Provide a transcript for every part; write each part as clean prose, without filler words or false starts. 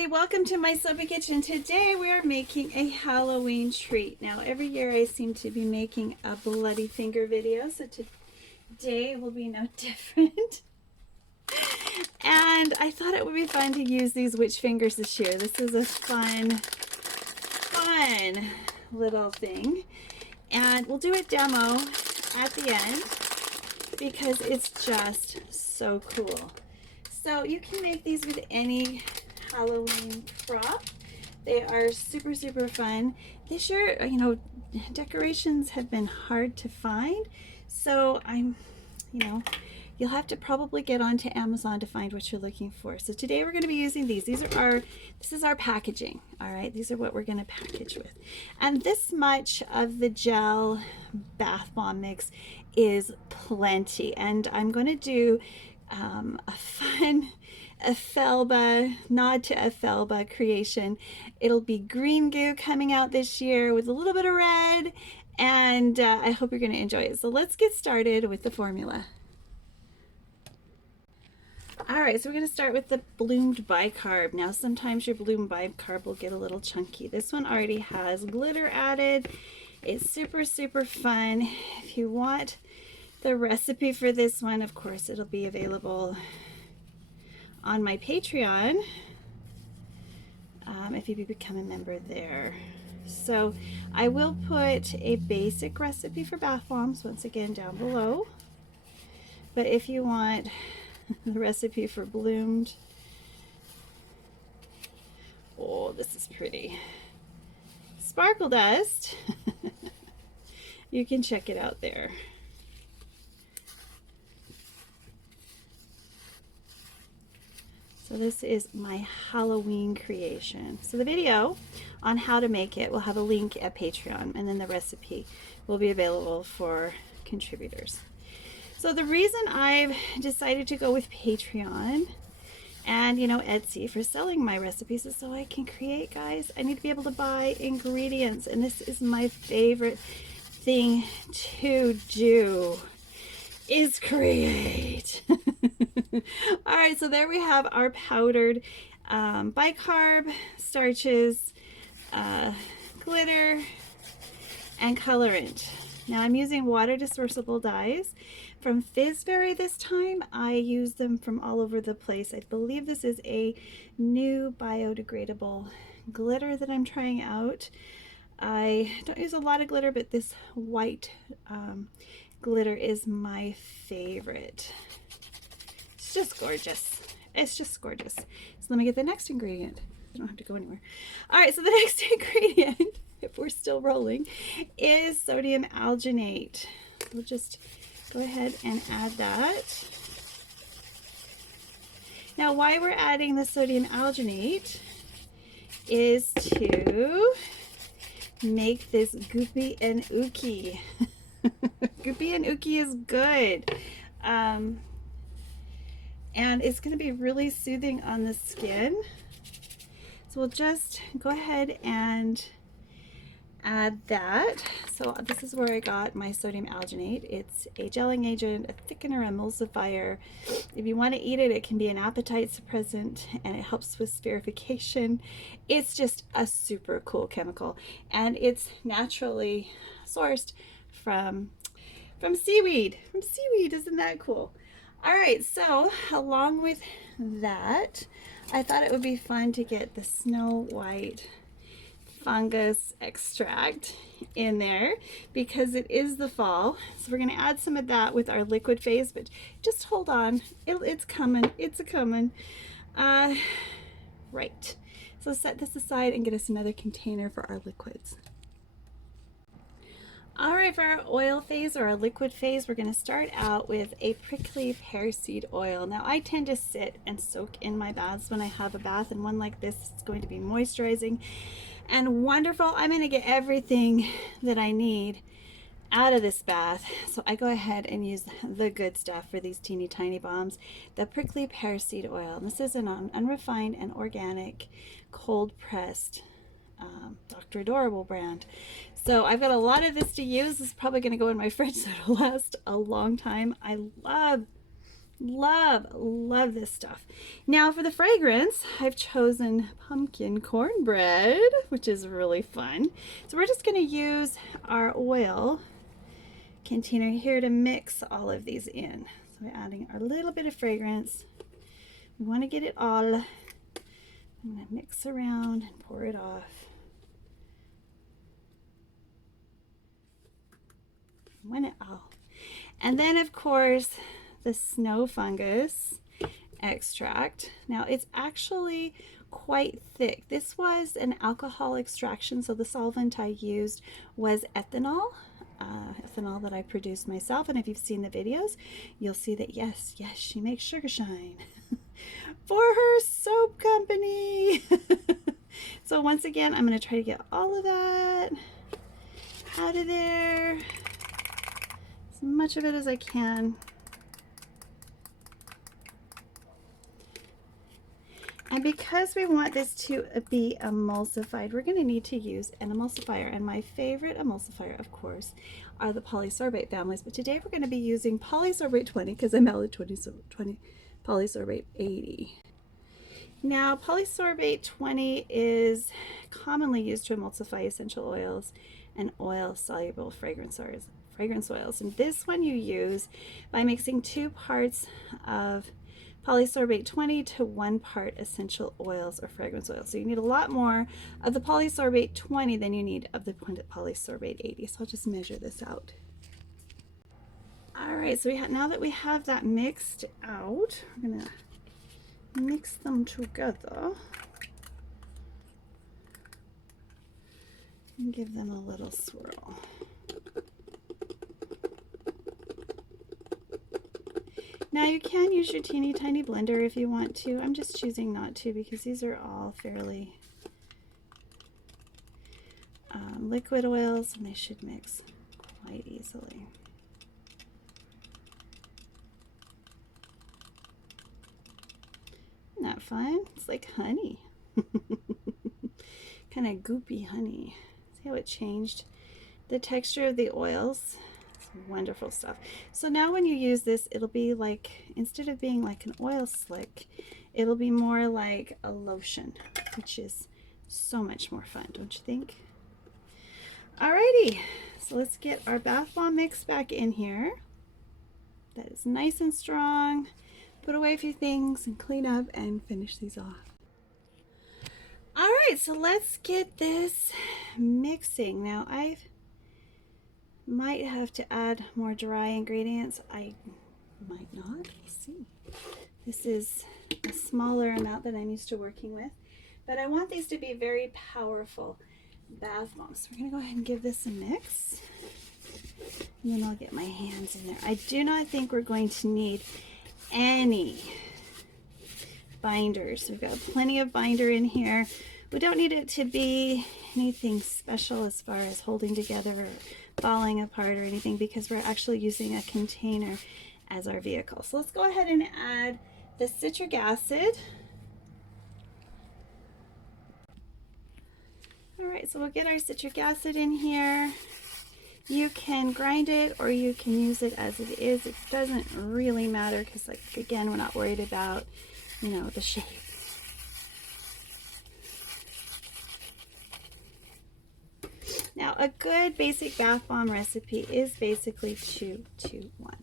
everybody, welcome to my soapy kitchen. Today we are making a Halloween treat. Now every year I seem to be making a bloody finger video, so today will be no different. And I thought it would be fun to use these witch fingers this year. This is a fun little thing. And we'll do a demo at the end because it's just so cool. So you can make these with any Halloween prop. They are super fun. This year, decorations have been hard to find, so you'll have to probably get onto Amazon to find what you're looking for. So today we're going to be using these. This is our packaging. All right, these are what we're going to package with. And this much of the gel bath bomb mix is plenty. And I'm going to do a fun nod to Elphaba creation. It'll be green goo coming out this year with a little bit of red, and I hope you're going to enjoy it. So let's get started with the formula. Alright, so we're going to start with the bloomed bicarb. Now sometimes your bloomed bicarb will get a little chunky. This one already has glitter added. It's super fun. If you want the recipe for this one, of course it'll be available on my Patreon if you become a member there. So I will put a basic recipe for bath bombs once again down below, but if you want the recipe for bloomed, oh, this is pretty sparkle dust, you can check it out there. So this is my Halloween creation. So the video on how to make it will have a link at Patreon, and then the recipe will be available for contributors. So the reason I've decided to go with Patreon and Etsy for selling my recipes is so I can create, guys. I need to be able to buy ingredients, and this is my favorite thing to do, is create. All right, so there we have our powdered bicarb, starches, glitter, and colorant. Now I'm using water dispersible dyes from Fizzberry this time. I use them from all over the place. I believe this is a new biodegradable glitter that I'm trying out. I don't use a lot of glitter, but this white glitter is my favorite. It's just gorgeous. It's just gorgeous. So let me get the next ingredient. I don't have to go anywhere. All right, so the next ingredient, if we're still rolling, is sodium alginate. We'll just go ahead and add that. Now, why we're adding the sodium alginate is to make this goopy and ooky. Goopy and ooky is good. And it's going to be really soothing on the skin. So we'll just go ahead and add that. So this is where I got my sodium alginate. It's a gelling agent, a thickener, emulsifier. If you want to eat it, it can be an appetite suppressant, and it helps with spherification. It's just a super cool chemical, and it's naturally sourced from seaweed. From seaweed, isn't that cool? All right, so along with that, I thought it would be fun to get the Snow White fungus extract in there because it is the fall. So we're going to add some of that with our liquid phase, but just hold on. It's coming. It's a-coming. Right. So set this aside and get us another container for our liquids. All right, for our oil phase or our liquid phase, we're going to start out with a prickly pear seed oil. Now, I tend to sit and soak in my baths when I have a bath, and one like this is going to be moisturizing and wonderful. I'm going to get everything that I need out of this bath, so I go ahead and use the good stuff for these teeny tiny bombs, the prickly pear seed oil. This is an unrefined and organic cold pressed Dr. Adorable brand. So I've got a lot of this to use. This is probably going to go in my fridge, so it'll last a long time. I love Love this stuff. Now for the fragrance, I've chosen pumpkin cornbread, which is really fun. So we're just going to use our oil container here to mix all of these in. So we're adding our little bit of fragrance. We want to get it all. I'm going to mix around and pour it off. Want it all. And then of course the snow fungus extract. Now it's actually quite thick. This was an alcohol extraction, so the solvent I used was ethanol. Ethanol that I produced myself, and if you've seen the videos, you'll see that yes, she makes sugar shine for her soap company. So once again, I'm going to try to get all of that out of there, as much of it as I can. And because we want this to be emulsified, we're going to need to use an emulsifier. And my favorite emulsifier, of course, are the polysorbate families. But today we're going to be using polysorbate 20 because I'm out of 20 polysorbate 80. Now, polysorbate 20 is commonly used to emulsify essential oils and oil-soluble fragrance oils. And this one you use by mixing 2 parts of polysorbate 20 to 1 part essential oils or fragrance oils. So you need a lot more of the polysorbate 20 than you need of the polysorbate 80. So I'll just measure this out. All right, so now that we have that mixed out, we're gonna mix them together and give them a little swirl. Now you can use your teeny tiny blender if you want to. I'm just choosing not to because these are all fairly liquid oils and they should mix quite easily. Isn't that fun? It's like honey. Kind of goopy honey. See how it changed the texture of the oils? Wonderful stuff. So now when you use this, it'll be like, instead of being like an oil slick, it'll be more like a lotion, which is so much more fun, don't you think? Alrighty, so let's get our bath bomb mix back in here. That is nice and strong. Put away a few things and clean up and finish these off. Alright, so let's get this mixing. Now I might have to add more dry ingredients. I might not. We'll see. This is a smaller amount than I'm used to working with, but I want these to be very powerful bath bombs. So we're going to go ahead and give this a mix, and then I'll get my hands in there. I do not think we're going to need any binders. We've got plenty of binder in here. We don't need it to be anything special as far as holding together or falling apart or anything, because we're actually using a container as our vehicle. So let's go ahead and add the citric acid. All right, so we'll get our citric acid in here. You can grind it or you can use it as it is. It doesn't really matter because, like, again, we're not worried about, you know, the shape. Now, a good basic bath bomb recipe is basically 2, 2, 1.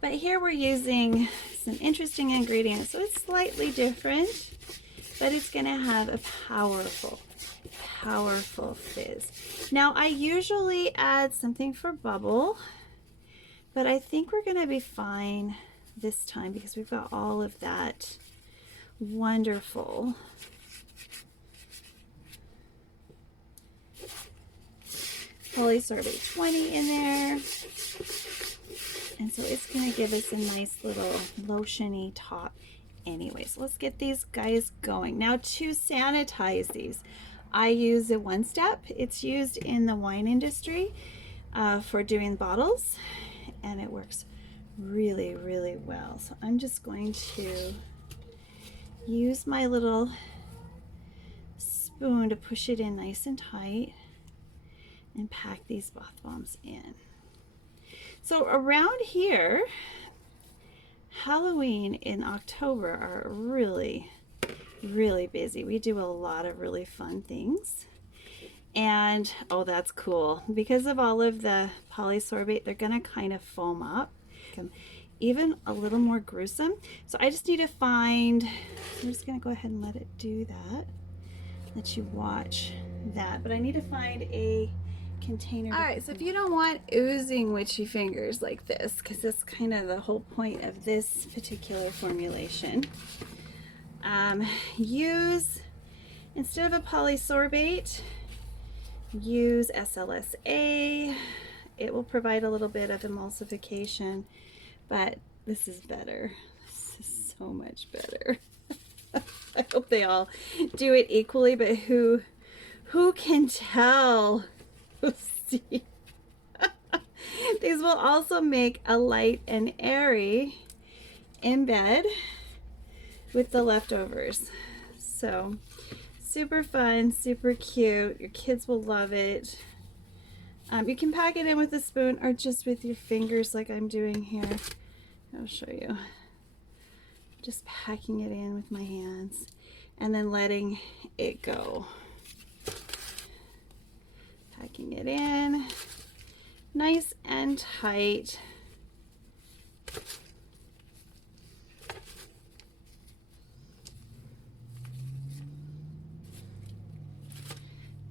But here we're using some interesting ingredients, so it's slightly different, but it's going to have a powerful, powerful fizz. Now, I usually add something for bubble, but I think we're going to be fine this time because we've got all of that wonderful polysorbate 20 in there, and so it's going to give us a nice little lotiony top anyway. So let's get these guys going. Now, to sanitize these, I use a one-step. It's used in the wine industry for doing bottles, and it works really, really well. So I'm just going to use my little spoon to push it in nice and tight and pack these bath bombs in. So around here, Halloween in October are really, really busy. We do a lot of really fun things. And, oh, that's cool. Because of all of the polysorbate, they're gonna kind of foam up. Even a little more gruesome. So I just need to find, I'm just gonna go ahead and let it do that. Let you watch that. But I need to find a container. All right, so if you don't want oozing witchy fingers like this, because that's kind of the whole point of this particular formulation, use, instead of a polysorbate, use SLSA. It will provide a little bit of emulsification, but this is better. This is so much better. I hope they all do it equally, but who can tell? See. These will also make a light and airy in bed with the leftovers. So super fun, super cute. Your kids will love it. You can pack it in with a spoon or just with your fingers like I'm doing here. I'll show you. Just packing it in with my hands and then letting it go. Packing it in nice and tight.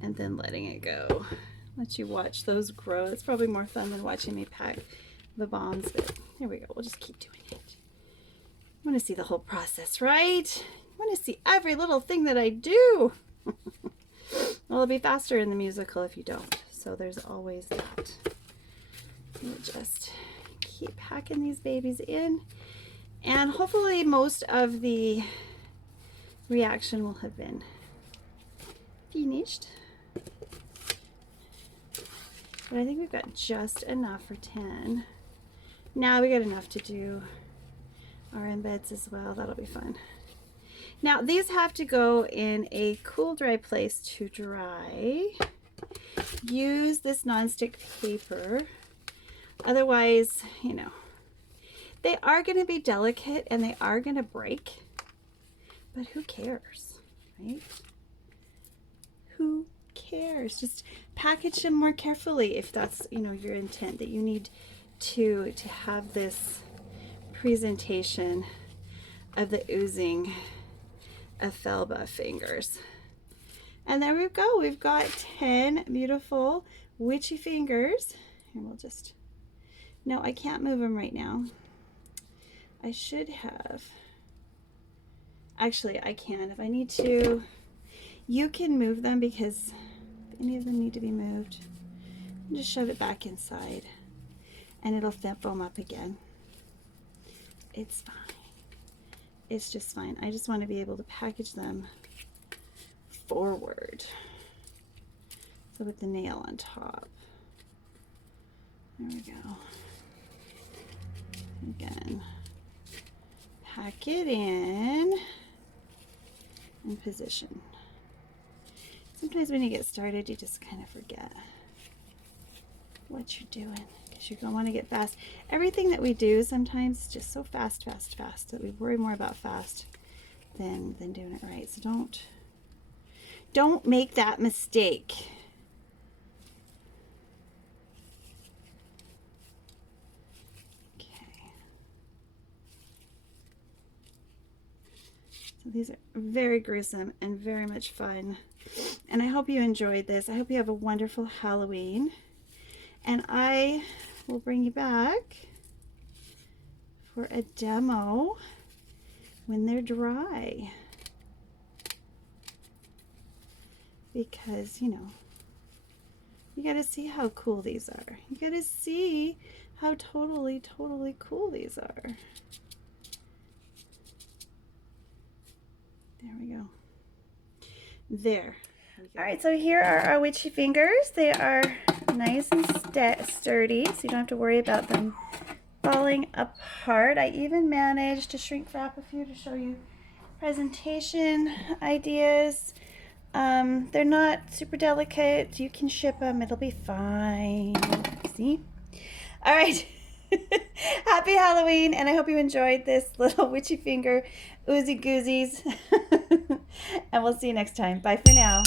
And then letting it go. Let you watch those grow. It's probably more fun than watching me pack the bombs, but here we go. We'll just keep doing it. I want to see the whole process, right? I want to see every little thing that I do. Well, it'll be faster in the musical if you don't. So there's always that. We'll just keep packing these babies in. And hopefully most of the reaction will have been finished. But I think we've got just enough for 10. Now we got enough to do our embeds as well. That'll be fun. Now these have to go in a cool, dry place to dry. Use this nonstick paper. Otherwise, you know, they are going to be delicate and they are going to break. But who cares, right? Who cares? Just package them more carefully if that's, you know, your intent, that you need to have this presentation of the oozing Felba fingers. And there we go. We've got 10 beautiful witchy fingers. And we'll just, no, I can't move them right now. I should have. Actually, I can. If I need to, you can move them, because if any of them need to be moved, just shove it back inside and it'll foam up again. It's fine. It's just fine. I just want to be able to package them forward. So with the nail on top. There we go. Again, pack it in and position. Sometimes when you get started, you just kind of forget what you're doing, because you don't want to get fast. Everything that we do sometimes is just so fast that we worry more about fast than doing it right. So don't make that mistake. Okay. So these are very gruesome and very much fun. And I hope you enjoyed this. I hope you have a wonderful Halloween. And I will bring you back for a demo when they're dry. Because, you know, you got to see how cool these are. You got to see how totally cool these are. There we go. There. All right, so here are our witchy fingers. They are nice and sturdy, so you don't have to worry about them falling apart. I even managed to shrink wrap a few to show you presentation ideas. They're not super delicate. You can ship them. It'll be fine. See? All right. Happy Halloween, and I hope you enjoyed this little witchy finger oozy goozies. And we'll see you next time. Bye for now.